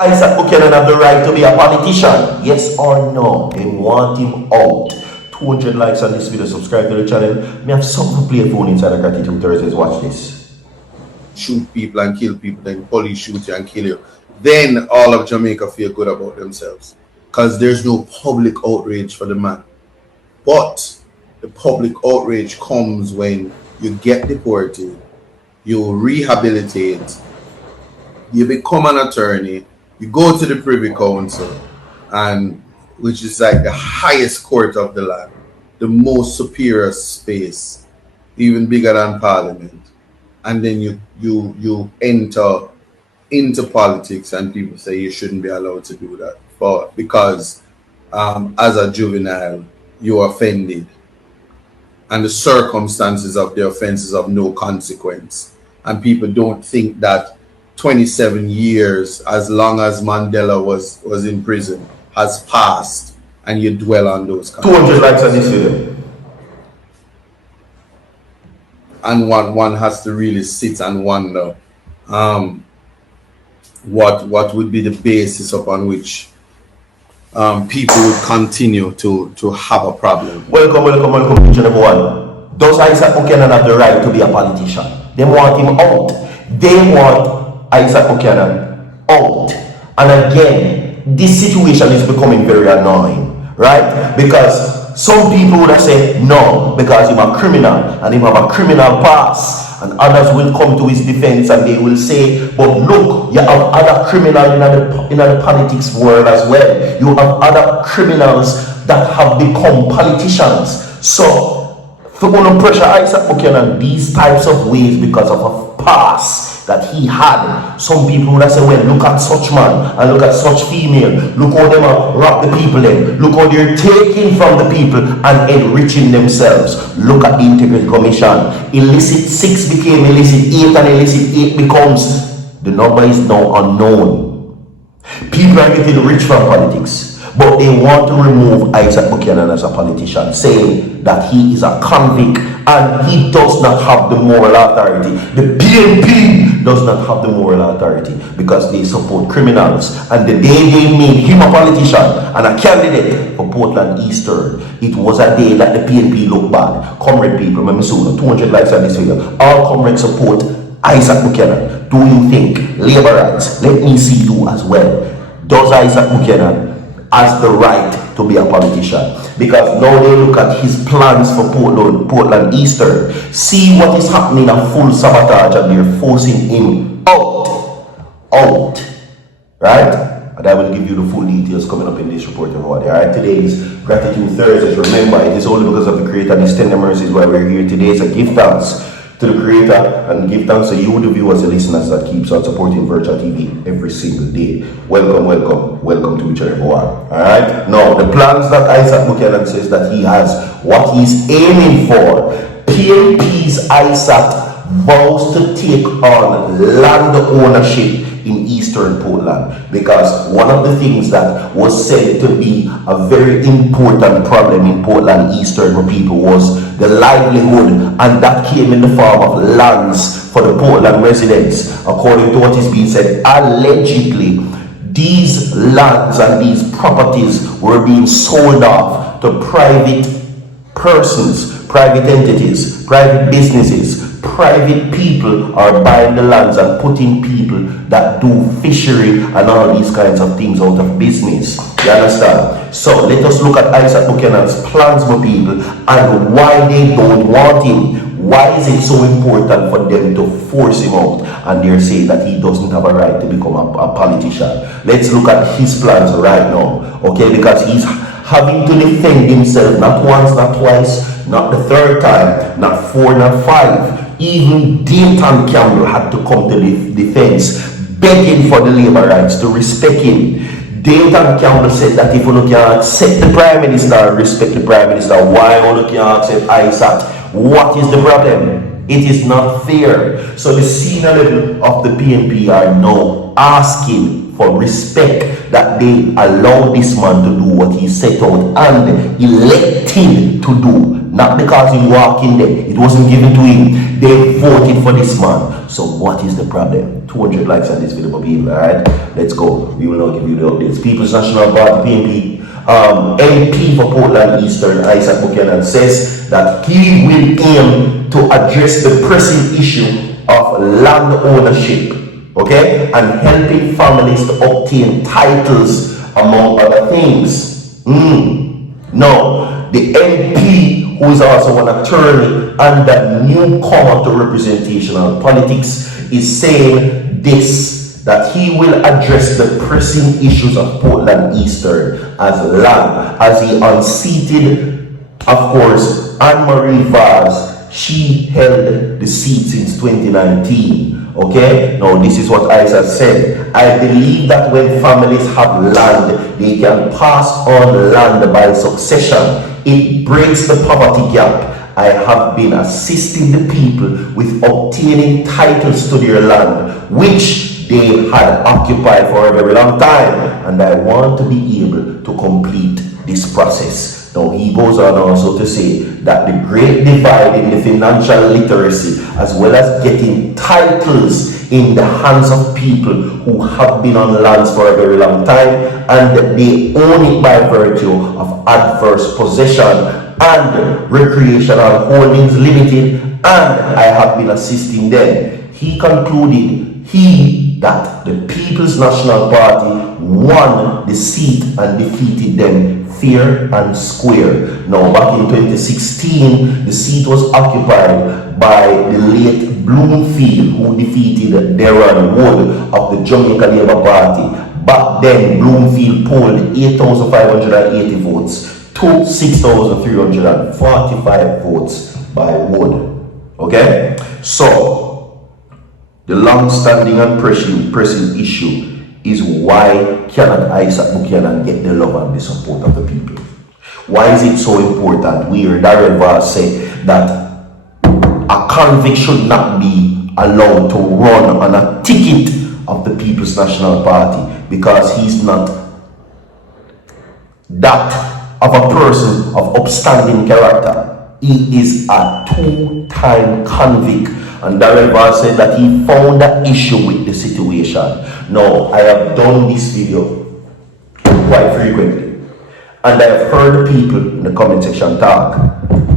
Isat Buchanan have the right to be a politician? Yes or no? They want him out. 200 likes on this video. Subscribe to the channel. Me have something to play phone inside the Gratitude Thursdays. Watch this. Shoot people and kill people, then police shoot you and kill you. Then all of Jamaica feel good about themselves. Because there's no public outrage for the man. But the public outrage comes when you get deported, you rehabilitate, you become an attorney, you go to the Privy Council, and which is like the highest court of the land, the most superior space, even bigger than Parliament. And then you enter into politics, and people say you shouldn't be allowed to do that because as a juvenile you offended, and the circumstances of the offense is of no consequence, and people don't think that 27 years, as long as Mandela was in prison, has passed, and you dwell on those 200 likes on this video. And one has to really sit and wonder what would be the basis upon which people would continue to have a problem. Welcome, each and everyone. Does Isat Buchanan have the right to be a politician? They want him out. They want Isat Buchanan out. And again, this situation is becoming very annoying, right? Because some people would have said no, because he's a criminal and he have a criminal past. And others will come to his defense and they will say, but look, you have other criminals in the politics world as well. You have other criminals that have become politicians. So, if you want to pressure Isat Buchanan these types of ways because of a past that he had, some people would have said, well, look at such man and look at such female. Look how they rob the people in. Look how they're taking from the people and enriching themselves. Look at the Integrity Commission. Illicit 6 became illicit 8 and illicit 8 becomes, the number is now unknown. People are getting rich from politics, but they want to remove Isat Buchanan as a politician, saying that he is a convict and he does not have the moral authority. The BNP does not have the moral authority because they support criminals. And the day they made him a politician and a candidate for Portland Eastern, it was a day that the PNP looked bad. Comrade people, remember soon, 200 likes on this video. All comrades support Isat Buchanan. Do you think labor rights? Let me see you as well. Does Isat Buchanan has the right to be a politician? Because now they look at his plans for Portland Eastern. See what is happening, a full sabotage, and they're forcing him out, right? And I will give you the full details coming up in this report. Alright, today's Gratitude Thursdays. Remember, it is only because of the Creator and His tender mercies why we're here today. So give thanks to the Creator and give thanks to you, the viewers, the listeners that keeps on supporting Virtual TV every single day. Welcome to each and every one. Alright, now the plans that Isat Buchanan says that he has, what he's aiming for. PNP's Isat vows to take on land ownership in Eastern Portland, because one of the things that was said to be a very important problem in Portland Eastern for people was the livelihood, and that came in the form of lands for the Portland residents. According to what is being said, allegedly these lands and these properties were being sold off to private persons, private entities, private businesses. Private people are buying the lands and putting people that do fishery and all these kinds of things out of business. You understand? So let us look at Isat Buchanan's plans for people and why they don't want him. Why is it so important for them to force him out? And they're saying that he doesn't have a right to become a politician. Let's look at his plans right now, okay? Because he's having to defend himself not once, not twice, not the third time, not 4, not 5. Even Dayton Campbell had to come to the defense, begging for the labor rights to respect him. Dayton Campbell said that if you can't accept the Prime Minister, respect the Prime Minister, why you can't accept Isat? What is the problem? It is not fair. So the senior level of the PNP are now asking for respect, that they allow this man to do what he set out and elected to do. Not because he walked in there, it wasn't given to him. They voted for this man. So what is the problem? 200 likes on this video, people. Alright, let's go. We will now give you the updates. People's National Party, PNP, MP for Portland Eastern, Isat Buchanan, says that he will aim to address the pressing issue of land ownership, okay, and helping families to obtain titles, among other things. Now, the MP, who is also an attorney and a newcomer to representational politics, is saying this, that he will address the pressing issues of Portland Eastern as land, as he unseated, of course, Anne-Marie Vaz. She held the seat since 2019. Okay, now this is what Isat said. I believe that when families have land, they can pass on land by succession. It breaks the poverty gap. I have been assisting the people with obtaining titles to their land, which they had occupied for a very long time, and I want to be able to complete this process. Now he goes on also to say that the great divide in the financial literacy, as well as getting titles in the hands of people who have been on lands for a very long time, and they own it by virtue of adverse possession and recreational holdings limited, and I have been assisting them. He concluded that the People's National Party won the seat and defeated them fair and square. Now, back in 2016, the seat was occupied by the late Bloomfield, who defeated Darren Wood of the Jamaica Labour Party. Back then, Bloomfield polled 8,580 votes to 6,345 votes by Wood. Okay? So, the long-standing and pressing issue is why cannot Isat Buchanan get the love and the support of the people? Why is it so important? We heard Darrell Vaz say that a convict should not be allowed to run on a ticket of the People's National Party because he's not that of a person of upstanding character. He is a two-time convict. And Darrell Vaz said that he found an issue with the situation. Now, I have done this video quite frequently, and I've heard the people in the comment section talk.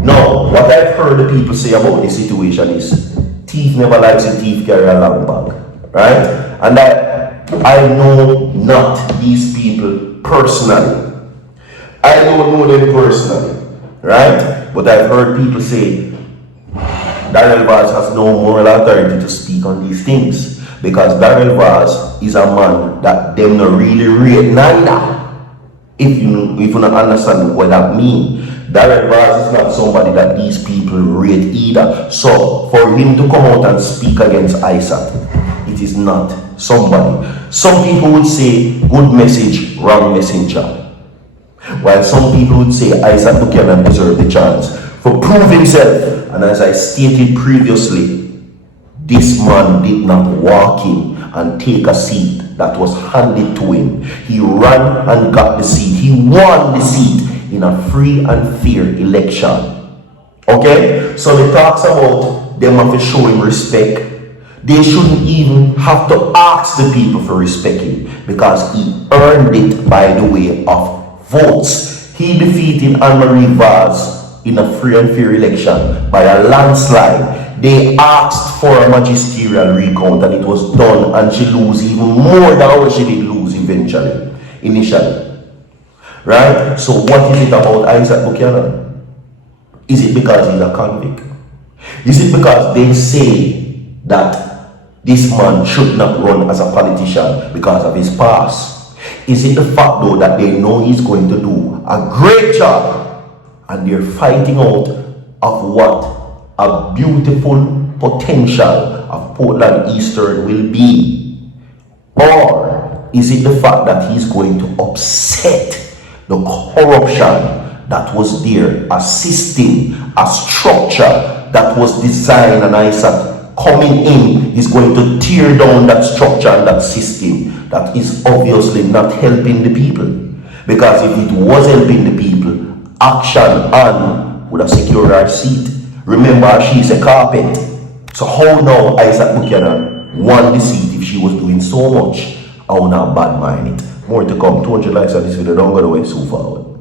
Now, what I've heard the people say about this situation is, thief never likes a thief carry a long bag, right? And I know not these people personally. I don't know them personally, right? But I've heard people say, Darrell Vaz has no moral authority to speak on these things, because Darrell Vaz is a man that them not really rate neither. If you don't understand what that means, Darrell Vaz is not somebody that these people rate either. So for him to come out and speak against Isat, it is not somebody. Some people would say good message, wrong messenger, while some people would say Isat Buchanan deserve the chance for prove himself. And as I stated previously, this man did not walk in and take a seat that was handed to him. He ran and got the seat. He won the seat in a free and fair election. Okay? So the talks about them have to show him respect. They shouldn't even have to ask the people for respect him, because he earned it by the way of votes. He defeated Anne-Marie Vaz in a free and fair election by a landslide. They asked for a magisterial recount and it was done, and she lose even more than how she did lose initially. Right? So what is it about Isat Buchanan? Is it because he's a convict? Is it because they say that this man should not run as a politician because of his past? Is it the fact though that they know he's going to do a great job, and they're fighting out of what a beautiful potential of Portland Eastern will be? Or is it the fact that he's going to upset the corruption that was there, assisting a structure that was designed, and Isat coming in is going to tear down that structure and that system that is obviously not helping the people? Because if it was helping the people, Action Ann would have secured her seat. Remember, she's a carpet. So how now Isat Buchanan one deceit if she was doing so much. I would not bad mind it. More to come. 200 likes on this video. Don't go away so forward.